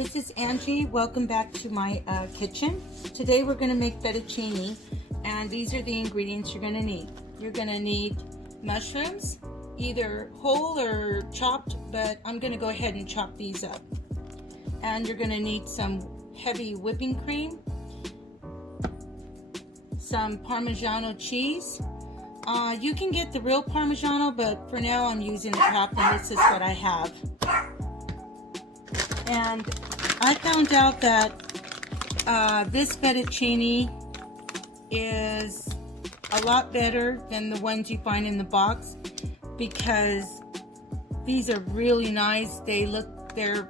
this is Angie. Welcome back to my kitchen. Today we're going to make fettuccine, and these are the ingredients you're going to need. You're going to need mushrooms, either whole or chopped, but I'm going to go ahead and chop these up. And you're going to need some heavy whipping cream, some Parmesano cheese. You can get the real Parmesano, but for now I'm using the Kraft, and this is what I have. And I found out that this fettuccine is a lot better than the ones you find in the box, because these are really nice. They're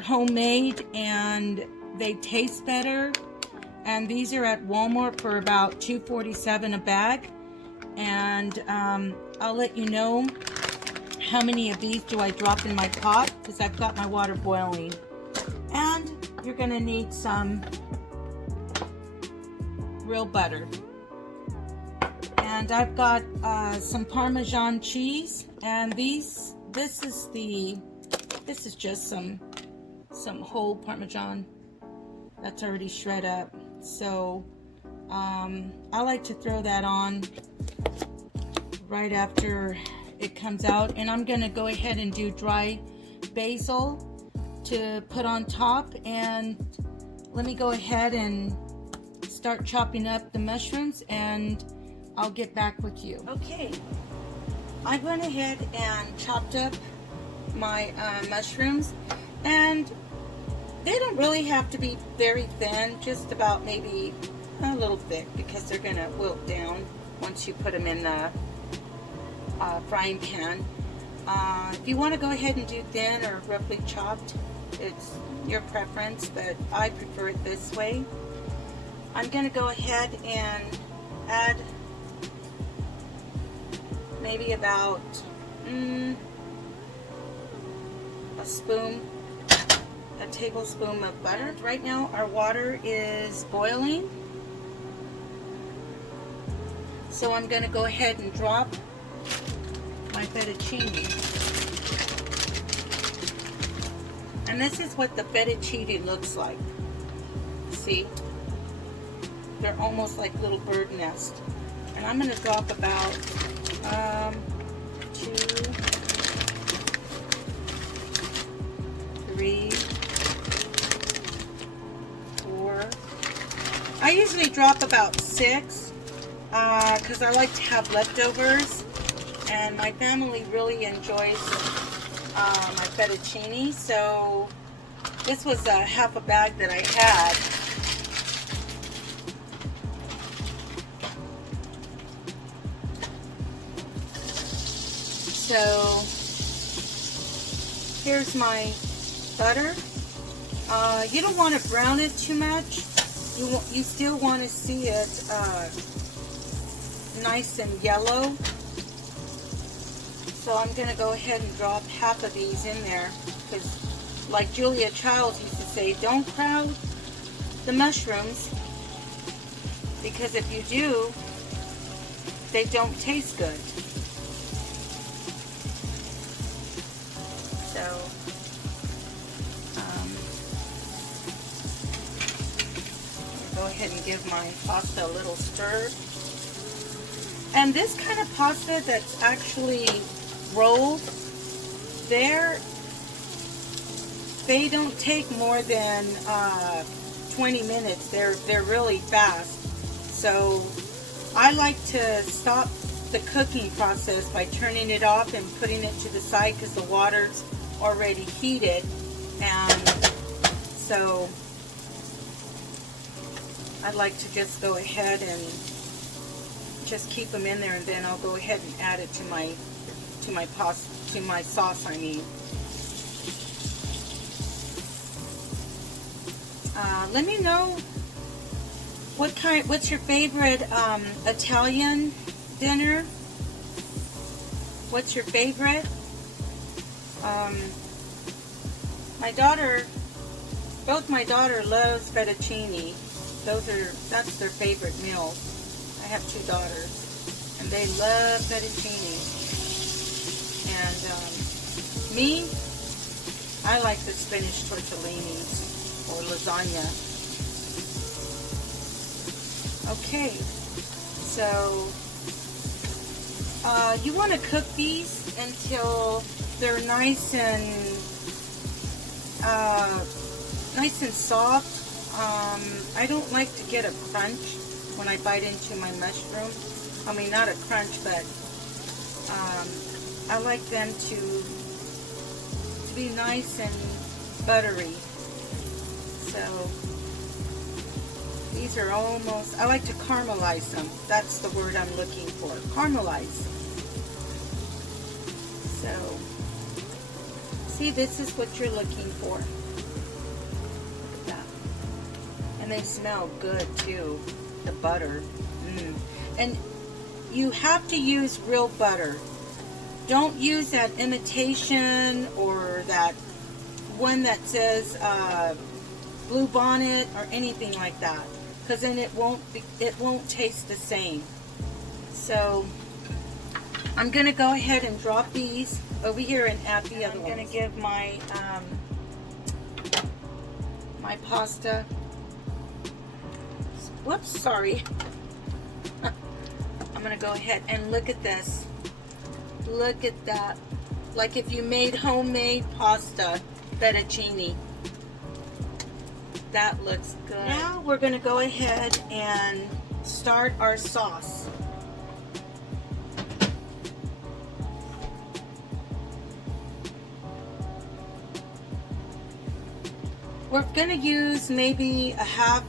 homemade and they taste better. And these are at Walmart for about $2.47 a bag. And I'll let you know how many of these do I drop in my pot, because I've got my water boiling. And you're going to need some real butter. And I've got some Parmesan cheese, and this is just some whole Parmesan that's already shred up. So I like to throw that on right after it comes out, and I'm gonna go ahead and do dry basil to put on top. And let me go ahead and start chopping up the mushrooms, and I'll get back with you. Okay, I went ahead and chopped up my mushrooms, and they don't really have to be very thin, just about maybe a little thick, because they're gonna wilt down once you put them in the frying pan. If you want to go ahead and do thin or roughly chopped, it's your preference, but I prefer it this way. I'm gonna go ahead and add maybe about a tablespoon of butter. Right now our water is boiling, so I'm going to go ahead and drop my fettuccine. And this is what the fettuccine looks like. See? They're almost like little bird nests. And I'm going to drop about 2, 3, 4. I usually drop about 6 because I like to have leftovers, and my family really enjoys my fettuccine. So this was half a bag that I had. So here's my butter. You don't want to brown it too much. You still want to see it nice and yellow. So I'm going to go ahead and drop half of these in there, because like Julia Childs used to say, don't crowd the mushrooms, because if you do, they don't taste good. So go ahead and give my pasta a little stir. And this kind of pasta that's actually rolled, they don't take more than 20 minutes. They're really fast. So I like to stop the cooking process by turning it off and putting it to the side, because the water's already heated. And so I'd like to just go ahead and just keep them in there, and then I'll go ahead and add it to my sauce. I mean, let me know what's your favorite Italian dinner? What's your favorite? Both my daughter loves fettuccine. That's their favorite meal. I have 2 daughters, and they love fettuccine. And me, I like the spinach tortellinis or lasagna. Okay, so you want to cook these until they're nice and soft. I don't like to get a crunch when I bite into my mushroom. I mean, not a crunch, but I like them to be nice and buttery. So these are almost, I like to caramelize them. That's the word I'm looking for. Caramelize. So, see, this is what you're looking for. Look at that. And they smell good too. The butter. And you have to use real butter. Don't use that imitation or that one that says Blue Bonnet or anything like that, because then it won't taste the same. So I'm gonna go ahead and drop these over here and add the other ones. I'm gonna give my my pasta. Whoops, sorry. I'm gonna go ahead and look at this. Look at that. Like if you made homemade pasta, fettuccine. That looks good. Now we're going to go ahead and start our sauce. We're going to use maybe a half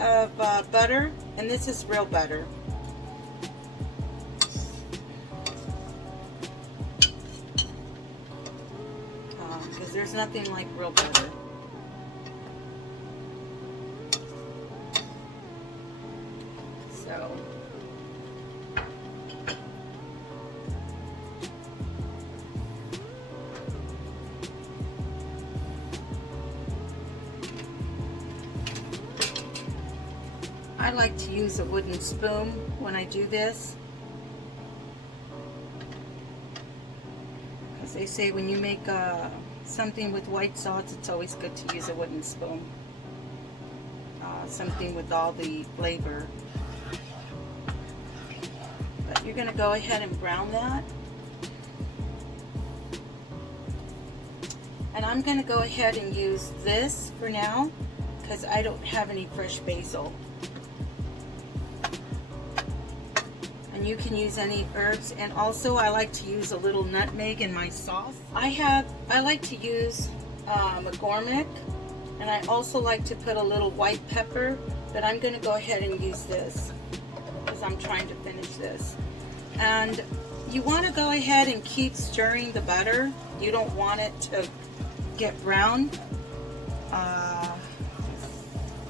of butter, and this is real butter. Because there's nothing like real butter. So I like to use a wooden spoon when I do this, because they say when you make something with white sauce, it's always good to use a wooden spoon. Something with all the flavor. But you're going to go ahead and brown that. And I'm going to go ahead and use this for now, because I don't have any fresh basil. And you can use any herbs. And also I like to use a little nutmeg in my sauce. I like to use McCormick. And I also like to put a little white pepper, but I'm going to go ahead and use this because I'm trying to finish this. And you want to go ahead and keep stirring the butter. You don't want it to get brown.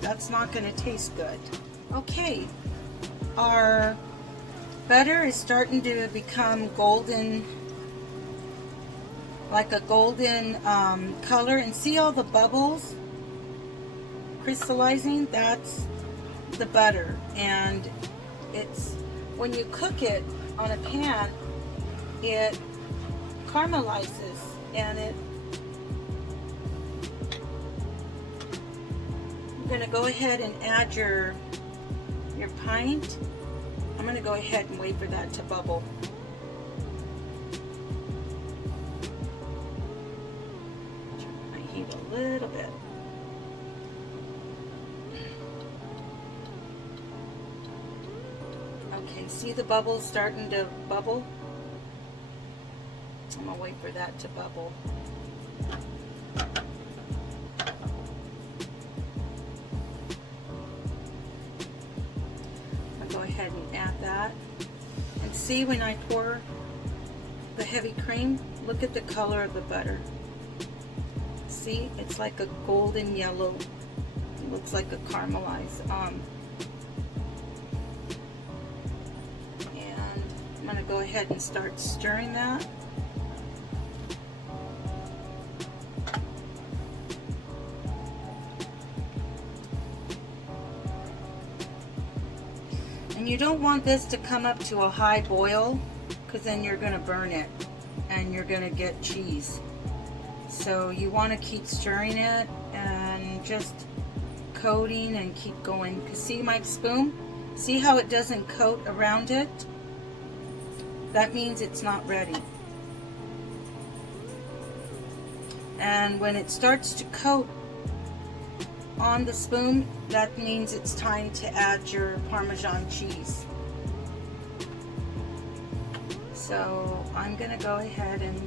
That's not going to taste good. Okay, our butter is starting to become golden, like a golden color, and see all the bubbles crystallizing? That's the butter. And it's, when you cook it on a pan, it caramelizes, and you're going to go ahead and add your pint. I'm going to go ahead and wait for that to bubble. Turn my heat a little bit. Okay, see the bubbles starting to bubble? I'm going to wait for that to bubble. I'll go ahead and add that. And see, when I pour the heavy cream, look at the color of the butter. See, it's like a golden yellow. It looks like a caramelized. And I'm going to go ahead and start stirring that. And you don't want this to come up to a high boil, because then you're going to burn it and you're going to get cheese. So you want to keep stirring it and just coating and keep going. Because see my spoon? See how it doesn't coat around it? That means it's not ready. And when it starts to coat on the spoon, that means it's time to add your Parmesan cheese. So I'm going to go ahead and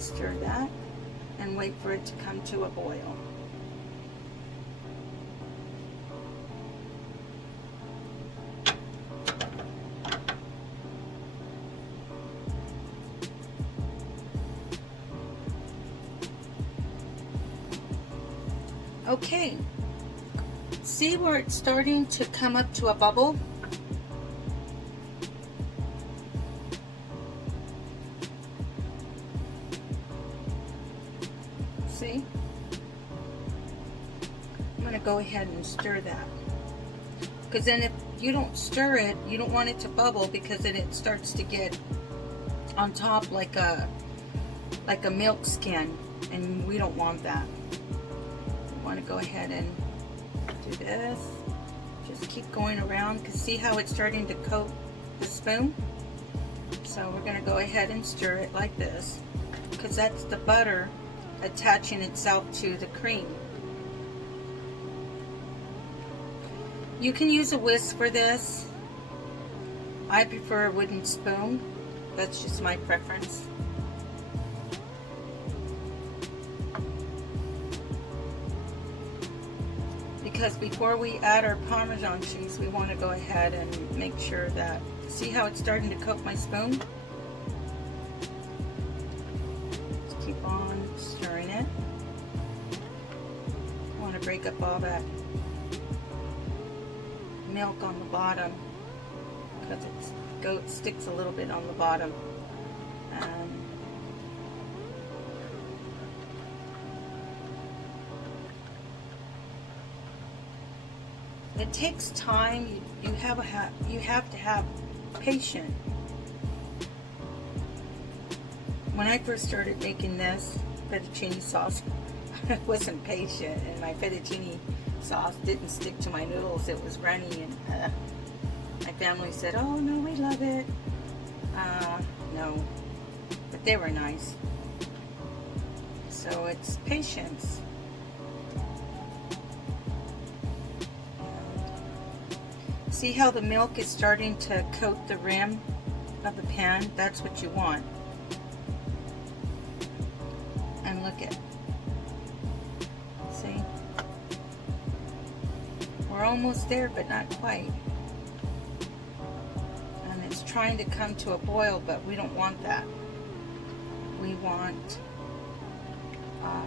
stir that and wait for it to come to a boil. Okay, see where it's starting to come up to a bubble? See? I'm going to go ahead and stir that. Because then if you don't stir it, you don't want it to bubble, because then it starts to get on top like a milk skin, and we don't want that. Want to go ahead and do this. Just keep going around, because see how it's starting to coat the spoon? So we're going to go ahead and stir it like this, because that's the butter attaching itself to the cream. You can use a whisk for this. I prefer a wooden spoon. That's just my preference. Because before we add our Parmesan cheese, we want to go ahead and make sure that, see how it's starting to coat my spoon? Just keep on stirring it. I want to break up all that milk on the bottom, because it sticks a little bit on the bottom. It takes time. You have to have patience. When I first started making this fettuccine sauce, I wasn't patient, and my fettuccine sauce didn't stick to my noodles. It was runny, and my family said, "Oh no, we love it." No, but they were nice. So it's patience. See how the milk is starting to coat the rim of the pan? That's what you want. And look at, see? We're almost there, but not quite. And it's trying to come to a boil, but we don't want that. We want,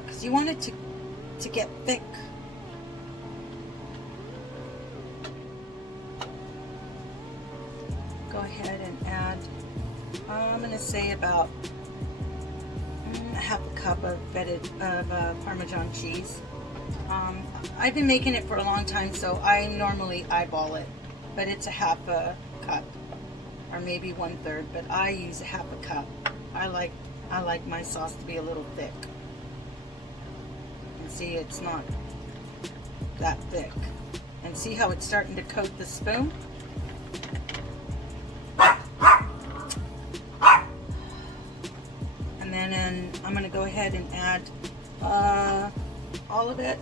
because you want it to get thick. Go ahead and add, I'm going to say about half a cup of Parmesan cheese. I've been making it for a long time, so I normally eyeball it, but it's a half a cup, or maybe 1/3, but I use a half a cup. I like my sauce to be a little thick. And see, it's not that thick. And see how it's starting to coat the spoon? And I'm going to go ahead and add all of it,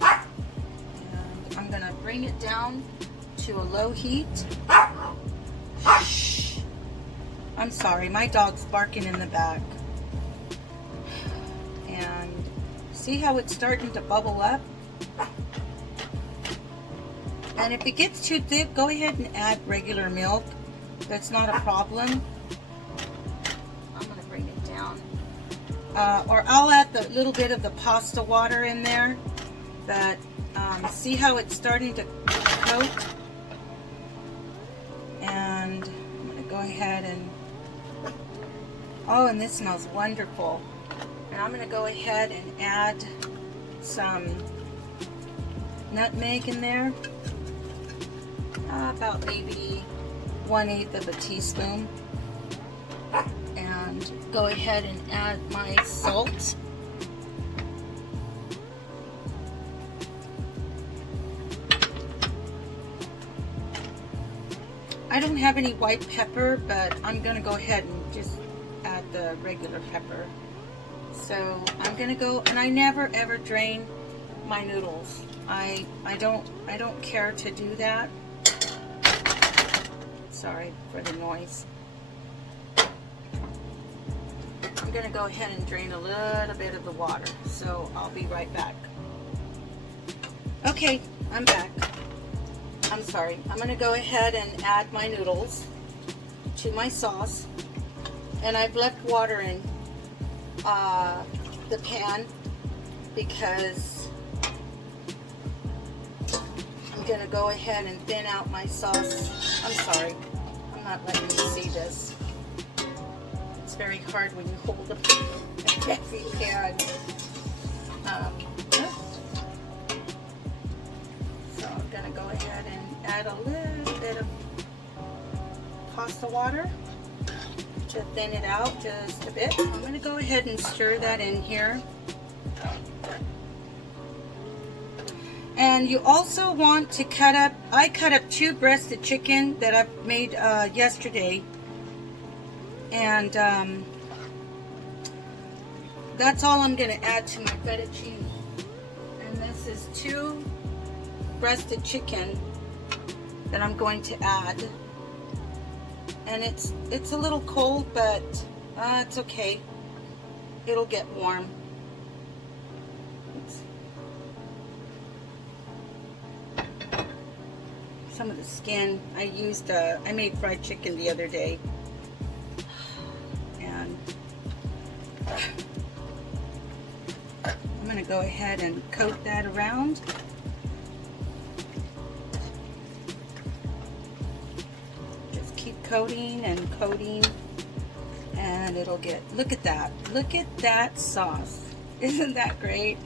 and I'm going to bring it down to a low heat. Shh. I'm sorry, my dog's barking in the back. And see how it's starting to bubble up? And if it gets too thick, go ahead and add regular milk. That's not a problem. Or I'll add the little bit of the pasta water in there. But see how it's starting to coat? And I'm going to go ahead and, oh, and this smells wonderful. And I'm going to go ahead and add some nutmeg in there. About maybe 1/8 of a teaspoon. And go ahead and add my salt. I don't have any white pepper, but I'm gonna go ahead and just add the regular pepper. So I'm gonna go, and I never ever drain my noodles. I don't care to do that. Sorry for the noise. I'm gonna go ahead and drain a little bit of the water, so I'll be right back. Okay, I'm back. I'm sorry. I'm gonna go ahead and add my noodles to my sauce, and I've left water in the pan because I'm gonna go ahead and thin out my sauce. I'm sorry, I'm not letting you see this. It's very hard when you hold a heavy pan. So I'm gonna go ahead and add a little bit of pasta water to thin it out just a bit. I'm going to go ahead and stir that in here. And you also want to cut up, I cut up 2 breasted chicken that I've made yesterday. And that's all I'm going to add to my fettuccine. And this is 2 breasted chicken that I'm going to add. And it's a little cold, but it's okay. It'll get warm. Oops. Some of the skin I used. I made fried chicken the other day, and I'm gonna go ahead and coat that around. Coating and coating, and it'll get, look at that sauce. Isn't that great?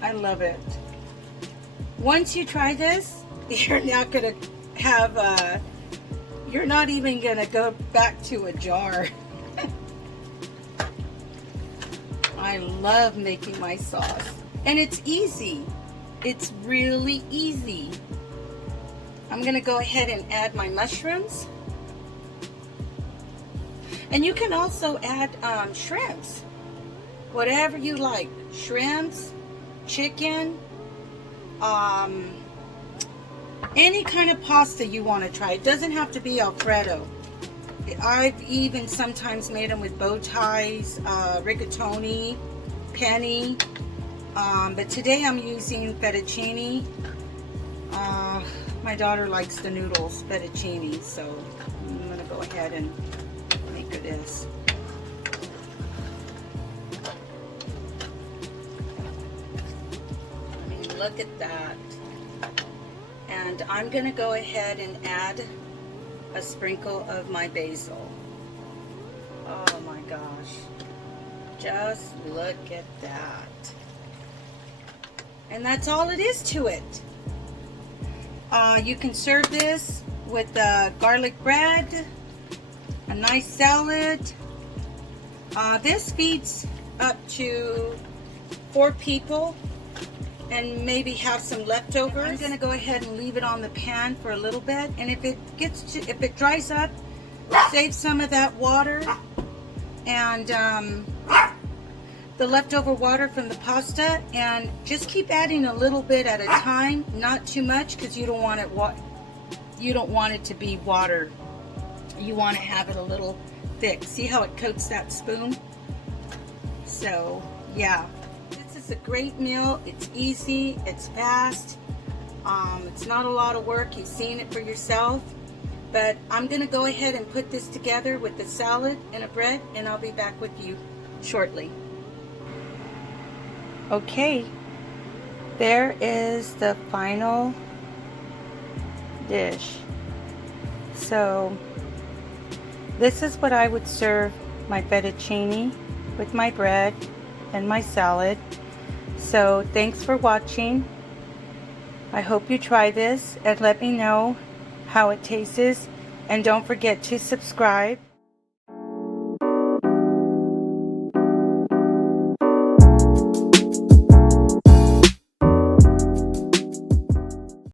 I love it. Once you try this, you're not gonna have you're not even gonna go back to a jar. I love making my sauce, and it's easy. It's really easy. I'm gonna go ahead and add my mushrooms. And you can also add shrimps, whatever you like. Shrimps, chicken, any kind of pasta you want to try. It doesn't have to be Alfredo. I've even sometimes made them with bow ties, rigatoni, penny. But today I'm using fettuccine. My daughter likes the noodles fettuccine, so I'm going to go ahead and make her this. I mean, look at that. And I'm going to go ahead and add a sprinkle of my basil. Oh my gosh. Just look at that. And that's all it is to it. You can serve this with garlic bread, a nice salad. This feeds up to 4 people and maybe have some leftovers. I'm going to go ahead and leave it on the pan for a little bit, and if it dries up, save some of that water and the leftover water from the pasta, and just keep adding a little bit at a time, not too much, because you don't want it to be water. You want to have it a little thick. See how it coats that spoon? So yeah, this is a great meal. It's easy, it's fast, it's not a lot of work. You've seen it for yourself. But I'm gonna go ahead and put this together with the salad and a bread, and I'll be back with you shortly. Okay, there is the final dish. So this is what I would serve my fettuccine with my bread and my salad. So thanks for watching. I hope you try this and let me know how it tastes, and don't forget to subscribe.